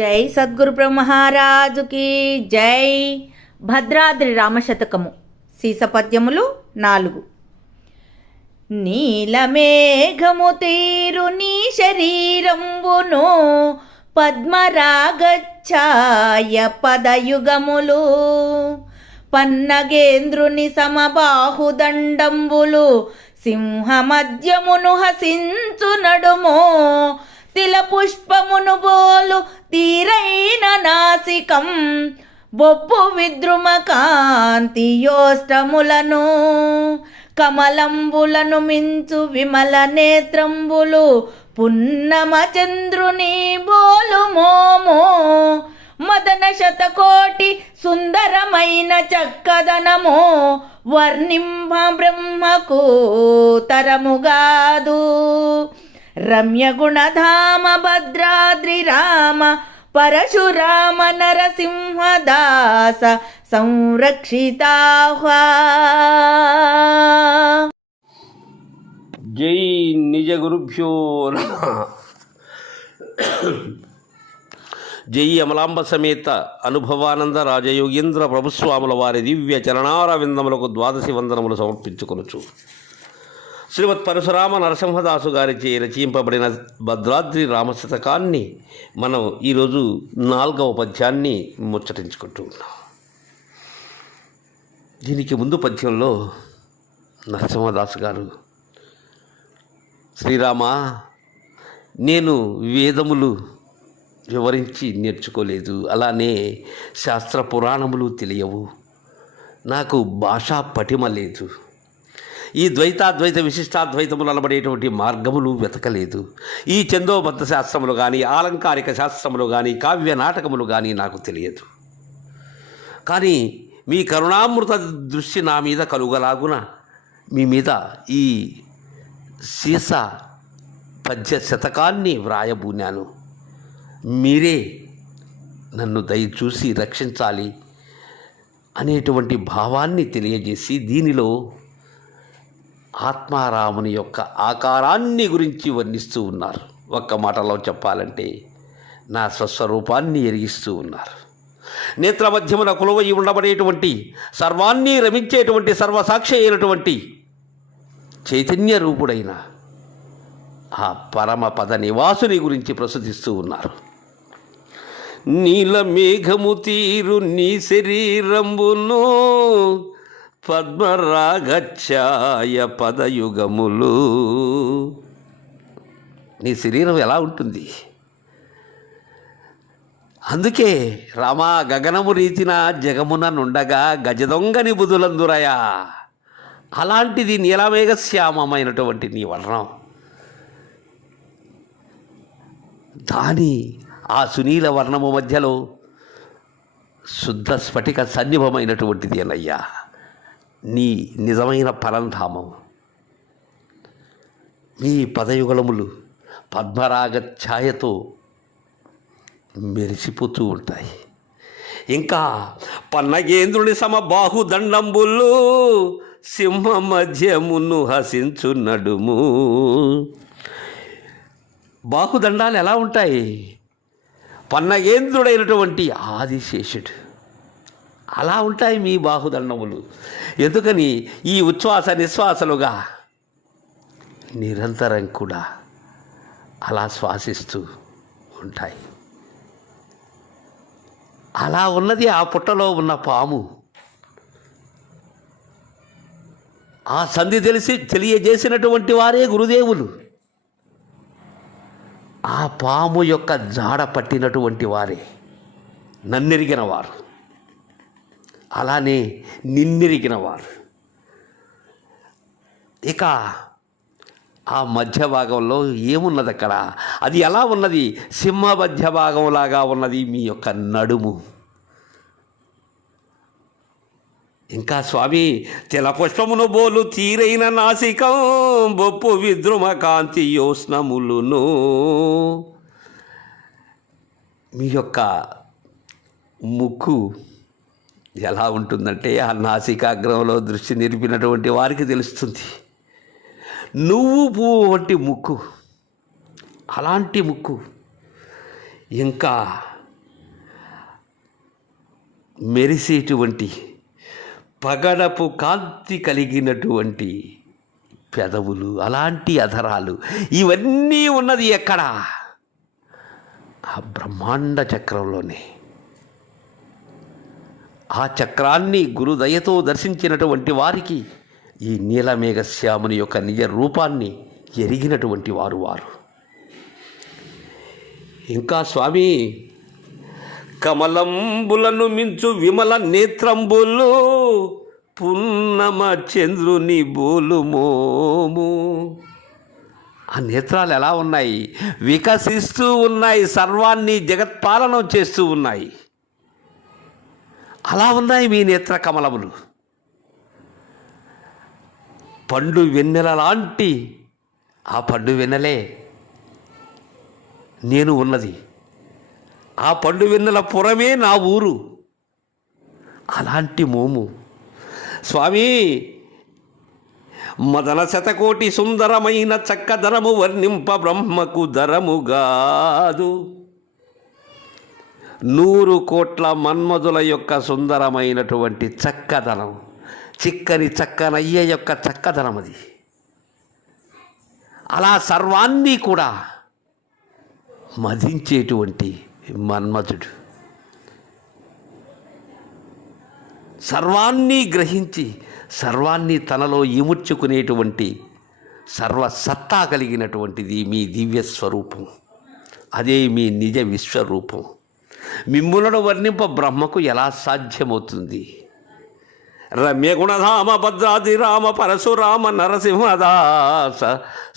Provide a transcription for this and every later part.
జై సద్గురు బ్రహ్మహారాజుకి జై. భద్రాద్రి రామశతకము సీసపద్యములు నాలుగు. నీలమేఘము తీరు నీ శరీరంబును పద్మరాగఛాయ పదయుగములు. పన్నగేంద్రుని సమబాహుదండంబులు సింహమద్యమును హసించు నడుమో. తిల పుష్పమును బోలు తీరైన నాసికం. బొప్పు విద్రుమ కాంతియోష్టములను కమలంబులను మించు విమల నేత్రంబులు పున్నమ చంద్రుని బోలు మోము. మదన శతకోటి సుందరమైన చక్కదనము వర్ణింబ బ్రహ్మకు తరముగాదు రమ్యగుణధామ భద్రాద్రి రామ పరశురామ నరసింహదాస సంరక్షితాహ్వా జై నిజ గురుభ్యో జై అమలాంబ సమేత అనుభవానంద రాజయోగేంద్ర ప్రభుస్వాముల వారి దివ్య చరణారవిందములకు ద్వాదశి వందనములు సమర్పించుకొనుచు. శ్రీమత్ పరశురామ నరసింహదాసు గారిచే రచయింపబడిన భద్రాద్రి రామశతకాన్ని మనం ఈరోజు నాలుగవ పద్యాన్ని ముచ్చటించుకుంటూ ఉన్నాం. దీనికి ముందు పద్యంలో నరసింహదాసు గారు శ్రీరామ నేను వేదములు వివరించి నేర్చుకోలేదు అలానే శాస్త్ర పురాణములు తెలియవు. నాకు భాషా పటిమ లేదు. ఈ ద్వైతాద్వైత విశిష్టాద్వైతములు అనబడేటువంటి మార్గములు వెతకలేదు. ఈ చందోబద్ధ శాస్త్రములు కానీ ఆలంకారిక శాస్త్రములు కానీ కావ్య నాటకములు కానీ నాకు తెలియదు. కానీ మీ కరుణామృత దృష్టి నా మీద కలుగలాగున మీ మీద ఈ సీస పద్య శతకాన్ని వ్రాయబూనాను. మీరే నన్ను దయచూసి రక్షించాలి అనేటువంటి భావాన్ని తెలియజేసి దీనిలో ఆత్మారాముని యొక్క ఆకారాన్ని గురించి వర్ణిస్తూ ఉన్నారు. ఒక్క మాటలో చెప్పాలంటే నా స్వస్వరూపాన్ని ఎరిగిస్తూ ఉన్నారు. నేత్ర మధ్యమున కులవయి ఉండబడేటువంటి సర్వాన్ని రమించేటువంటి సర్వసాక్షి అయినటువంటి చైతన్య రూపుడైన ఆ పరమ పద నివాసుని గురించి ప్రస్తుతిస్తూ ఉన్నారు. నీల మేఘము తీరు నీ శరీరంబును పద్మరాగఛాయ పదయుగములు. నీ శరీరం ఎలా ఉంటుంది? అందుకే రామా గగనము రీతిన జగమున నుండగా గజదొంగని బుధులందురయా. అలాంటిది నీలమేఘశ్యామమైనటువంటి నీ వర్ణం. దాని ఆ సునీల వర్ణము మధ్యలో శుద్ధ స్ఫటిక సన్నిభమైనటువంటిది అనయ్యా నీ నిజమైన పరంధామం. మీ పదయుగళములు పద్మరాగ ఛాయతో మెరిసిపోతూ ఉంటాయి. ఇంకా పన్నగేంద్రుని సమ బాహుదండంబులు సింహ మధ్యమును హసించు నడుము. బాహుదండాలు ఎలా ఉంటాయి? పన్నగేంద్రుడైనటువంటి ఆదిశేషుడు అలా ఉంటాయి మీ బాహుదండములు ఎందుకని ఈ ఉచ్ఛ్వాస నిశ్వాసలుగా నిరంతరం కూడా అలా శ్వాసిస్తూ ఉంటాయి. అలా ఉన్నది ఆ పుట్టలో ఉన్న పాము. ఆ సంధి తెలిసి తెలియజేసినటువంటి వారే గురుదేవులు. ఆ పాము యొక్క జాడ పట్టినటువంటి వారే. నన్నెరిగిన వారు. అలానే నిన్నెరిగిన వారు ఇక ఆ మధ్య భాగంలో ఏమున్నది అక్కడ అది ఎలా ఉన్నది? సింహ మధ్య భాగంలాగా ఉన్నది మీ యొక్క నడుము. ఇంకా స్వామి తిలపుష్పమును బోలు తీరైన నాసికం బొప్పు విద్రుమ కాంతి యోస్నములును. మీ యొక్క ముక్కు ఎలా ఉంటుందంటే ఆ నాసికాగ్రంలో దృష్టి నిలిపినటువంటి వారికి తెలుస్తుంది. నువ్వు పువ్వు వంటి ముక్కు అలాంటి ముక్కు ఇంకా మెరిసేటువంటి పగడపు కాంతి కలిగినటువంటి పెదవులు అలాంటి అధరాలు ఇవన్నీ ఉన్నది ఎక్కడ? ఆ బ్రహ్మాండ చక్రంలోనే. ఆ చక్రాన్ని గురుదయతో దర్శించినటువంటి వారికి ఈ నీలమేఘశ్యాముని యొక్క నిజ రూపాన్ని ఎరిగినటువంటి వారు వారు. ఇంకా స్వామి కమలంబులను మించు విమల నేత్రంబులు పున్నమ చంద్రుని బోలుమోము ఆ నేత్రాలు ఎలా ఉన్నాయి? వికసిస్తూ ఉన్నాయి సర్వాన్ని జగత్పాలనం చేస్తూ ఉన్నాయి. అలా ఉన్నాయి మీ నేత్ర కమలములు. పండు వెన్నెల లాంటి ఆ పండు వెన్నెలే నేను ఉన్నది. ఆ పండు వెన్నెల పురమే నా ఊరు. అలాంటి మోము. స్వామి మదన శతకోటి సుందరమైన చక్కదరము వర్ణింప బ్రహ్మకు దరముగాదు నూరు కోట్ల మన్మధుల యొక్క సుందరమైనటువంటి చక్కదనం. చిక్కని చక్కనయ్య యొక్క చక్కదనం అది. అలా సర్వాన్ని కూడా మదించేటువంటి మన్మధుడు. సర్వాన్ని గ్రహించి సర్వాన్ని తనలో ఇముడ్చుకునేటువంటి సర్వసత్తా కలిగినటువంటిది మీ దివ్య స్వరూపం అదే మీ నిజ విశ్వరూపం. మిమ్ములను వర్ణింప బ్రహ్మకు ఎలా సాధ్యమవుతుంది? రమ్య గుణధామ భద్రాది రామ పరశురామ నరసింహదాస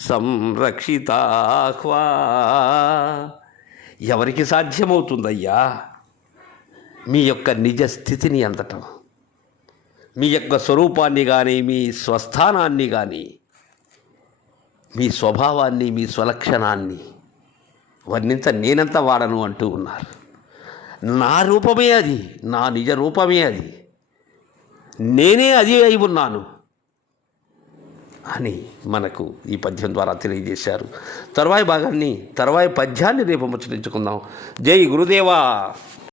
సంరక్షితాహ్వా ఎవరికి సాధ్యమవుతుందయ్యా? మీ యొక్క నిజ స్థితిని అందటం. మీ యొక్క స్వరూపాన్ని కానీ మీ స్వస్థానాన్ని కానీ మీ స్వభావాన్ని మీ స్వలక్షణాన్ని వర్ణించ నేనంత వాడను అంటూ ఉన్నారు. నా రూపమే అది నా నిజ రూపమే అది. నేనే అది అయి ఉన్నాను అని మనకు ఈ పద్యం ద్వారా తెలియజేశారు. తర్వాయి భాగాన్ని తర్వాయి పద్యాన్ని రేపు ముచ్చరించుకుందాం జై గురుదేవా!